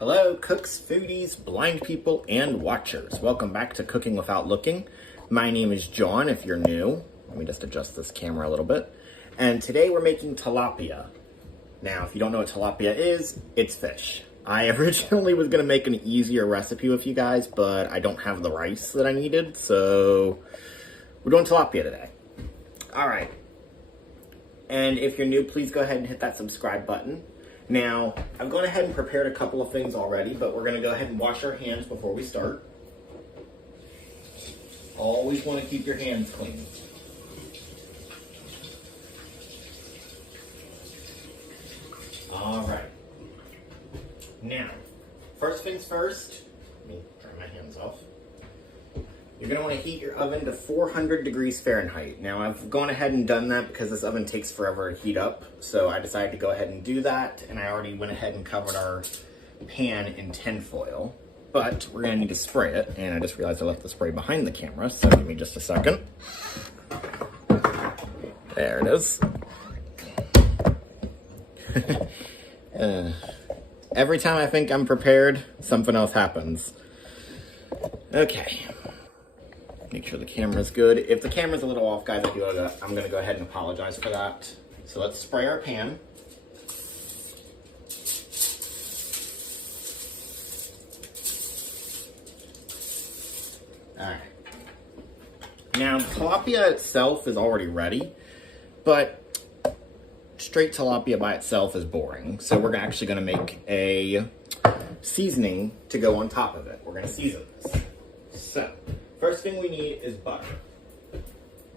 Hello, cooks, foodies, blind people, and watchers. Welcome back to Cooking Without Looking. My name is John, if you're new. Let me just adjust this camera a little bit. And today we're making tilapia. Now, if you don't know what tilapia is, it's fish. I originally was going to make an easier recipe with you guys, but I don't have the rice that I needed, so we're doing tilapia today. All right. And if you're new, please go ahead and hit that subscribe button. Now, I've gone ahead and prepared a couple of things already, but we're going to go ahead and wash our hands before we start. Always want to keep your hands clean. All right. Now, first things first, let me dry my hands off. You're going to want to heat your oven to 400 degrees Fahrenheit. Now, I've gone ahead and done that because this oven takes forever to heat up. So I decided to go ahead and do that. And I already went ahead and covered our pan in tin foil. But we're going to need to spray it. And I just realized I left the spray behind the camera. So give me just a second. There it is. Every time I think I'm prepared, something else happens. Okay. Make sure the camera's good. If the camera's a little off, guys, I'm going to go ahead and apologize for that. So let's spray our pan. All right. Now, tilapia itself is already ready, but straight tilapia by itself is boring. So we're actually going to make a seasoning to go on top of it. We're going to season this. So, first thing we need is butter.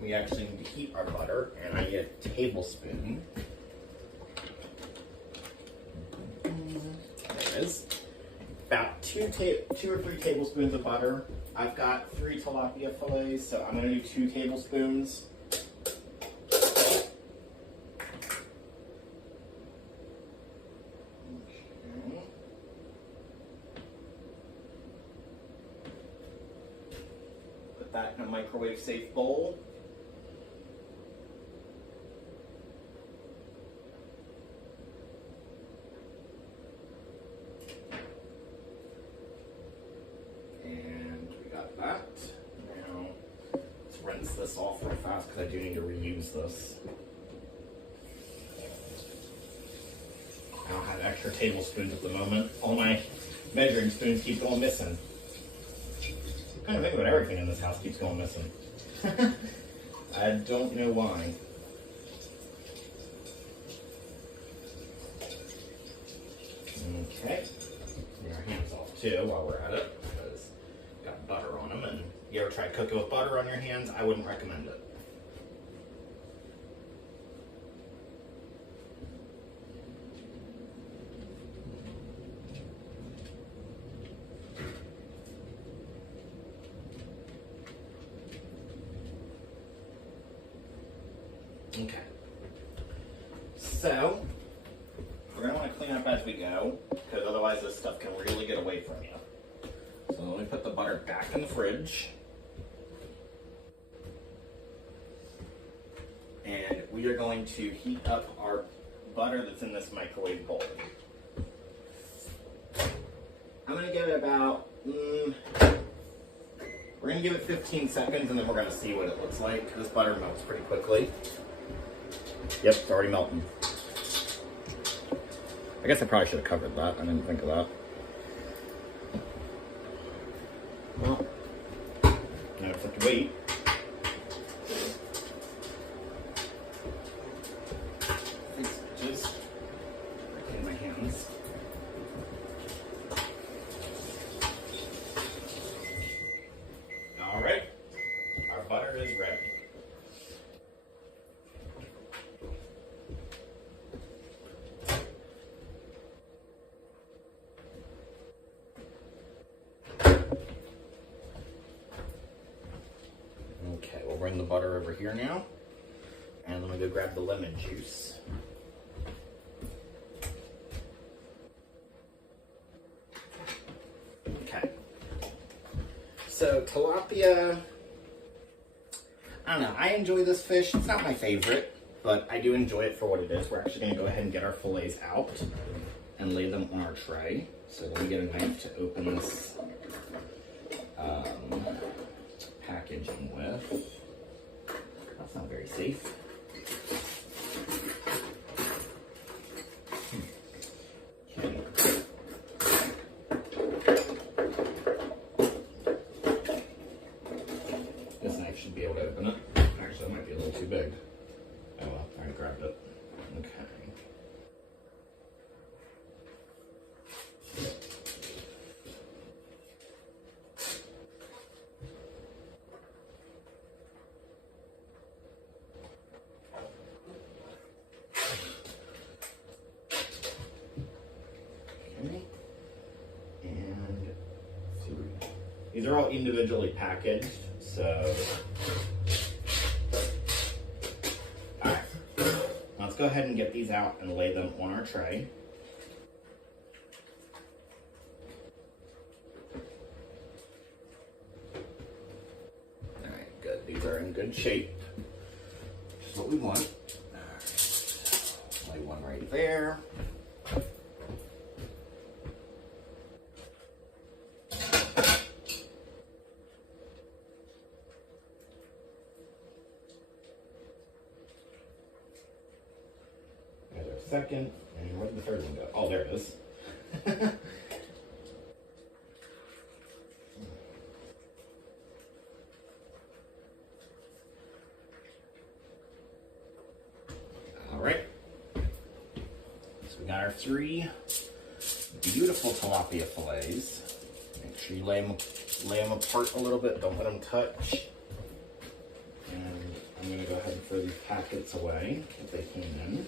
We actually need to heat our butter, and I need a tablespoon. There it is. About two or three tablespoons of butter. I've got 3 tilapia fillets, so I'm going to do 2 tablespoons. That in a microwave safe bowl. And we got that. Now let's rinse this off real fast because I do need to reuse this. I don't have extra tablespoons at the moment. All my measuring spoons keep going missing. I kind of think about everything in this house keeps going missing. I don't know why. Okay. Get our hands off too while we're at it, because we've got butter on them. And you ever try cooking with butter on your hands? I wouldn't recommend it. Okay, so we're going to want to clean up as we go, because otherwise this stuff can really get away from you. So let me put the butter back in the fridge. And we are going to heat up our butter that's in this microwave bowl. I'm going to give it about, we're going to give it 15 seconds and then we're going to see what it looks like. This butter melts pretty quickly. Yep, it's already melting. I guess I probably should have covered that. I didn't think of that. Well, now I have to wait. It's just in my hands. All right, our butter is ready. Okay, we'll bring the butter over here now. And let me go grab the lemon juice. Okay. So tilapia, I don't know, I enjoy this fish. It's not my favorite, but I do enjoy it for what it is. We're actually gonna go ahead and get our fillets out. and lay them on our tray. So let me get a knife to open this packaging with. That's not very safe. Okay. This knife should be able to open it. Actually, that might be a little too big. Oh well, I grabbed it. Okay. And 3. These are all individually packaged, so. Alright, let's go ahead and get these out and lay them on our tray. Alright, good. These are in good shape, which is what we want. Alright, lay one right there. Second, and where did the third one go? Oh, there it is. All right. So we got our 3 beautiful tilapia fillets. Make sure you lay them apart a little bit. Don't let them touch. And I'm going to go ahead and throw these packets away if they came in.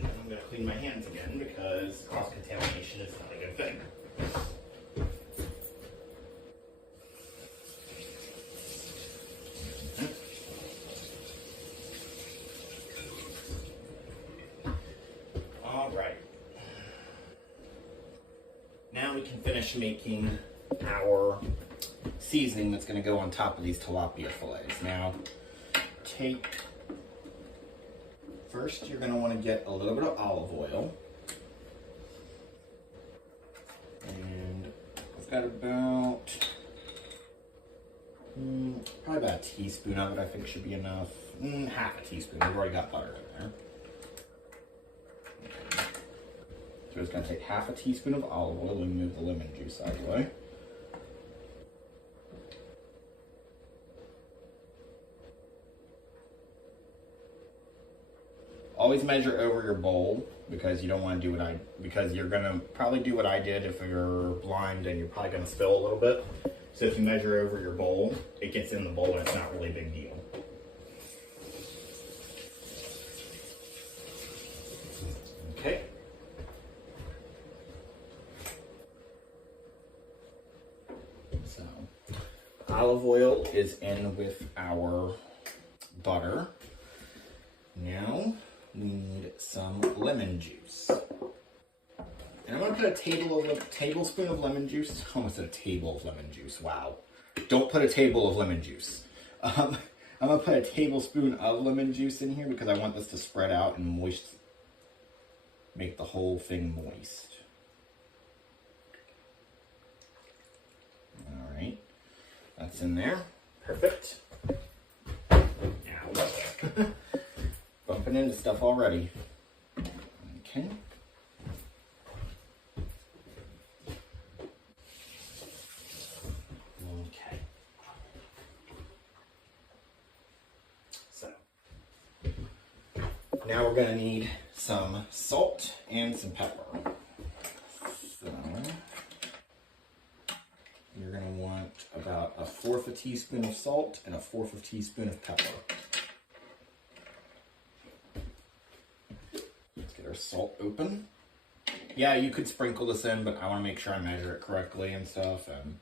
And I'm going to clean my hands again because cross-contamination is not a good thing. All right. Now we can finish making our seasoning that's going to go on top of these tilapia fillets. Now, first, you're going to want to get a little bit of olive oil. And I've got probably about a teaspoon of it, I think should be enough. Half a teaspoon. We've already got butter in there. So it's going to take half a teaspoon of olive oil. Let me move the lemon juice out of the way. Always measure over your bowl because you don't want to do because you're going to probably do what I did if you're blind and you're probably going to spill a little bit. So if you measure over your bowl, it gets in the bowl and it's not really a big deal. Okay. So olive oil is in with our butter. Now we need some lemon juice. And I'm going to put a tablespoon of lemon juice. I almost said a table of lemon juice. Wow. Don't put a table of lemon juice. I'm going to put a tablespoon of lemon juice in here because I want this to spread out and make the whole thing moist. All right. That's in there. Perfect. Now, bumping into stuff already. Okay. Okay. So, now we're going to need some salt and some pepper. So, you're going to want about 1/4 teaspoon of salt and 1/4 teaspoon of pepper. Let's get our salt open. Yeah, you could sprinkle this in, but I want to make sure I measure it correctly and stuff, and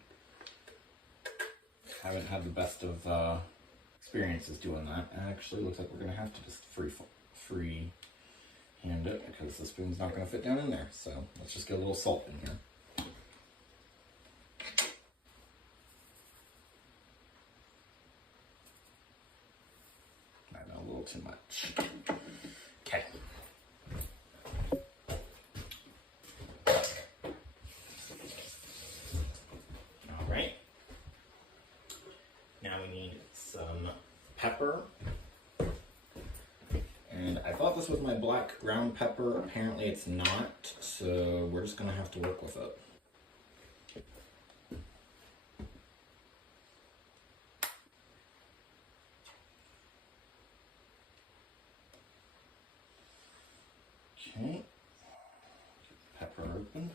haven't had the best of experiences doing that. It actually looks like we're going to have to just free hand it because the spoon's not going to fit down in there. So let's just get a little salt in here. Might have been a little too much. Okay. pepper. And I thought this was my black ground pepper. Apparently it's not, so we're just gonna have to work with it. Okay, get the pepper open.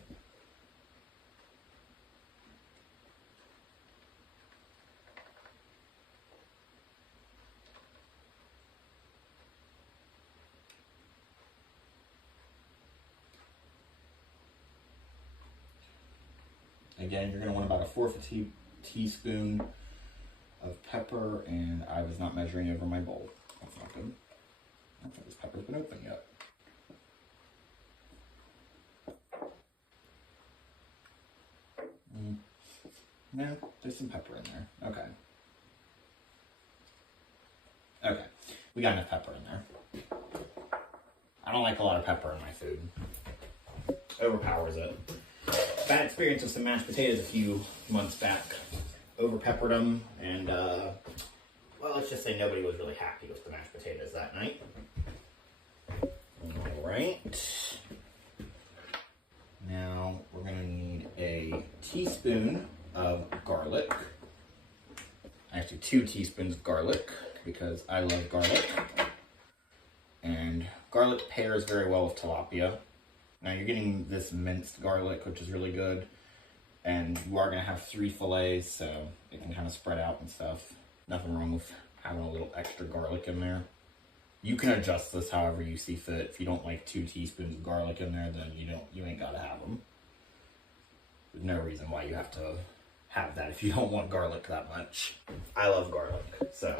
Again, you're going to want about a fourth of a teaspoon of pepper, and I was not measuring over my bowl. That's not good. I don't think this pepper's been opened yet. No, there's some pepper in there. Okay. Okay, we got enough pepper in there. I don't like a lot of pepper in my food. Overpowers it. Bad experience with some mashed potatoes a few months back. Over peppered them, and well, let's just say nobody was really happy with the mashed potatoes that night. All right. Now we're gonna need a teaspoon of garlic. Actually, 2 teaspoons of garlic because I love garlic, and garlic pairs very well with tilapia. Now you're getting this minced garlic, which is really good, and you are gonna have 3 fillets, so it can kind of spread out and stuff. Nothing wrong with having a little extra garlic in there. You can adjust this however you see fit. If you don't like 2 teaspoons of garlic in there, then you ain't gotta have them. There's no reason why you have to have that if you don't want garlic that much. I love garlic, so.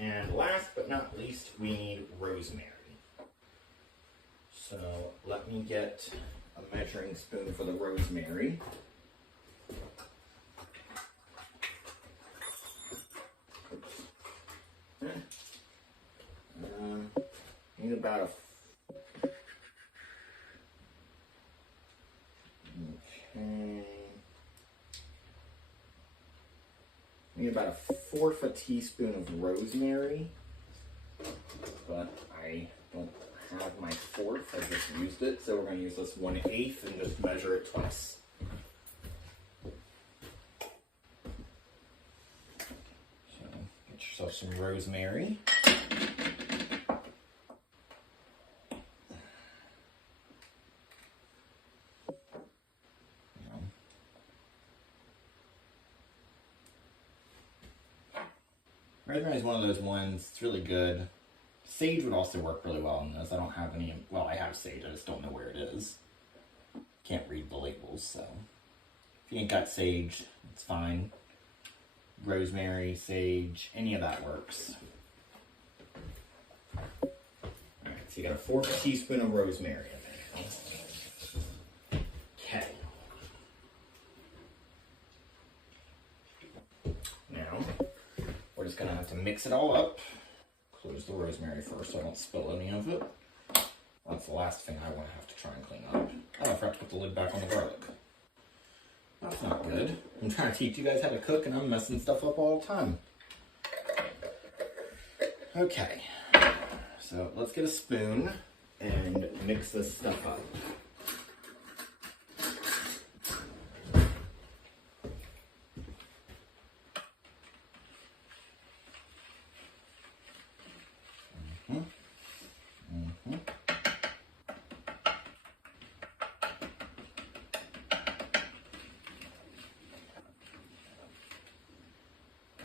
And last but not least, we need rosemary. So let me get a measuring spoon for the rosemary. Need about a need about a fourth a teaspoon of rosemary, but I don't have my fourth. I just used it, so we're going to use this 1/8 and just measure it twice. So get yourself some rosemary. Rosemary is one of those ones, it's really good. Sage would also work really well in this. I don't have any, well, I have sage, I just don't know where it is. Can't read the labels, so. If you ain't got sage, it's fine. Rosemary, sage, any of that works. Alright, so you got a fourth teaspoon of rosemary in there. Okay. Now, we're just gonna have to mix it all up. Close the rosemary first so I don't spill any of it. That's the last thing I want to have to try and clean up. Oh, I forgot to put the lid back on the garlic. That's not good. I'm trying to teach you guys how to cook and I'm messing stuff up all the time. Okay, so let's get a spoon and mix this stuff up.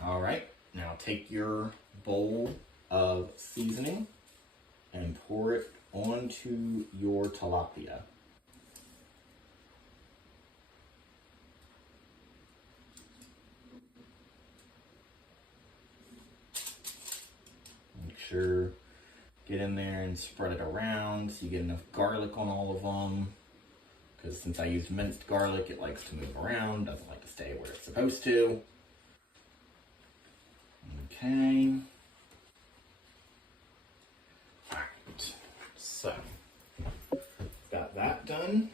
All right, now take your bowl of seasoning and pour it onto your tilapia. Make sure, get in there and spread it around so you get enough garlic on all of them. Because since I used minced garlic, it likes to move around, doesn't like to stay where it's supposed to. Okay. Alright, so got that done.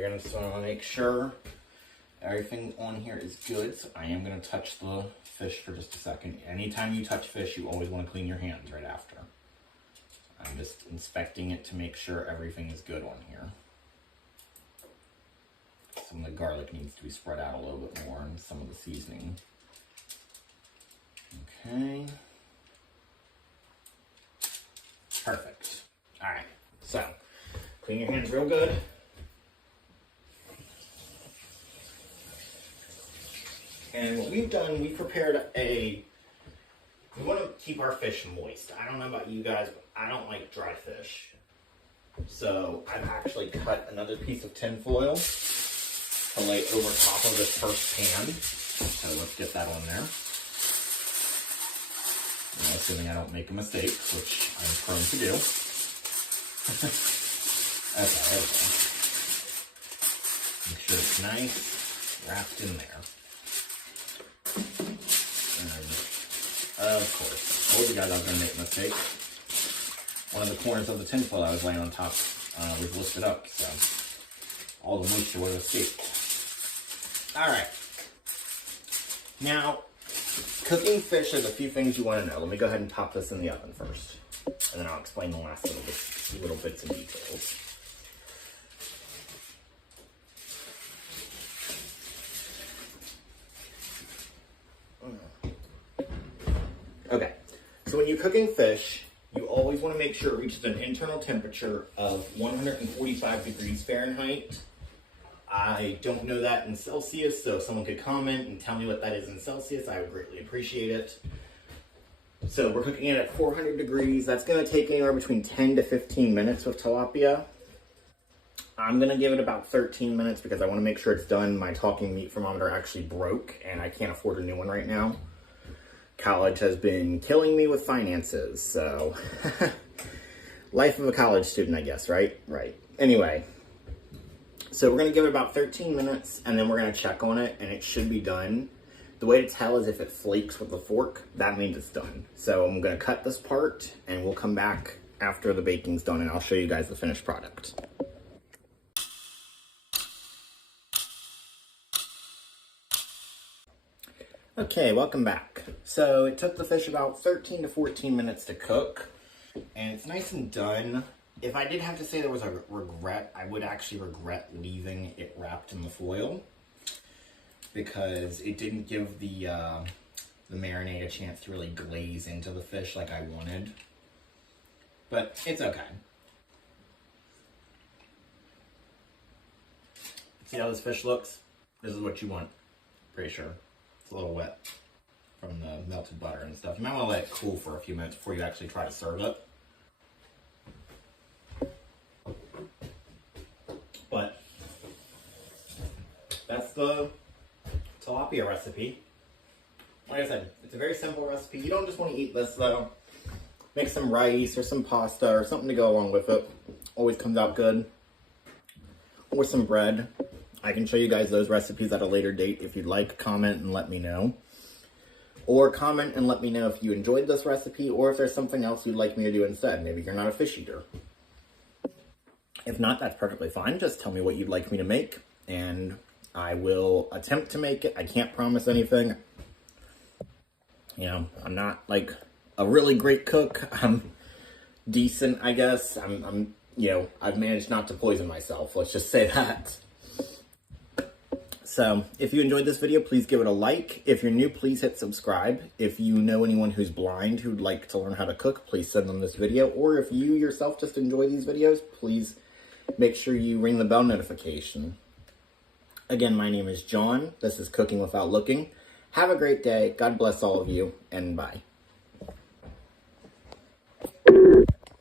you're going to just want to make sure everything on here is good. So I am going to touch the fish for just a second. Anytime you touch fish, you always want to clean your hands right after. I'm just inspecting it to make sure everything is good on here. Some of the garlic needs to be spread out a little bit more, and some of the seasoning. Okay. Perfect. All right. So, clean your hands real good. And what we've done, we prepared we want to keep our fish moist. I don't know about you guys, but I don't like dry fish. So I've actually cut another piece of tin foil to lay over top of this first pan. So let's get that on there. Assuming I don't make a mistake, which I'm prone to do. Okay, there we go. Make sure it's nice, wrapped in there. And of course, I told you guys I was going to make a mistake. One of the corners of the tinfoil I was laying on top was lifted up, so all the moisture would have escaped. Alright. Now, cooking fish, there's a few things you want to know. Let me go ahead and pop this in the oven first, and then I'll explain the last little bits and details. Okay, so when you're cooking fish, you always want to make sure it reaches an internal temperature of 145 degrees Fahrenheit. I don't know that in Celsius, so if someone could comment and tell me what that is in Celsius, I would greatly appreciate it. So we're cooking it at 400 degrees. That's going to take anywhere between 10 to 15 minutes with tilapia. I'm going to give it about 13 minutes because I want to make sure it's done. My talking meat thermometer actually broke, and I can't afford a new one right now. College has been killing me with finances, so life of a college student, I guess, right? Right. Anyway, so we're going to give it about 13 minutes, and then we're going to check on it, and it should be done. The way to tell is if it flakes with a fork, that means it's done. So I'm going to cut this part, and we'll come back after the baking's done, and I'll show you guys the finished product. Okay, welcome back. So it took the fish about 13 to 14 minutes to cook, and it's nice and done. If I did have to say there was a regret, I would actually regret leaving it wrapped in the foil because it didn't give the marinade a chance to really glaze into the fish like I wanted. But it's okay. See how this fish looks? This is what you want, pretty sure. A little wet from the melted butter and stuff. You might want to let it cool for a few minutes before you actually try to serve it. But that's the tilapia recipe. Like I said, it's a very simple recipe. You don't just want to eat this though. Make some rice or some pasta or something to go along with it. Always comes out good. Or some bread. I can show you guys those recipes at a later date if you'd like. Comment and let me know. Or comment and let me know if you enjoyed this recipe or if there's something else you'd like me to do instead. Maybe you're not a fish eater. If not, that's perfectly fine. Just tell me what you'd like me to make and I will attempt to make it. I can't promise anything. You know, I'm not like a really great cook. I'm decent, I guess. You know, I've managed not to poison myself. Let's just say that. So, if you enjoyed this video, please give it a like. If you're new, please hit subscribe. If you know anyone who's blind who'd like to learn how to cook, please send them this video. Or if you yourself just enjoy these videos, please make sure you ring the bell notification. Again, my name is John. This is Cooking Without Looking. Have a great day. God bless all of you, and bye.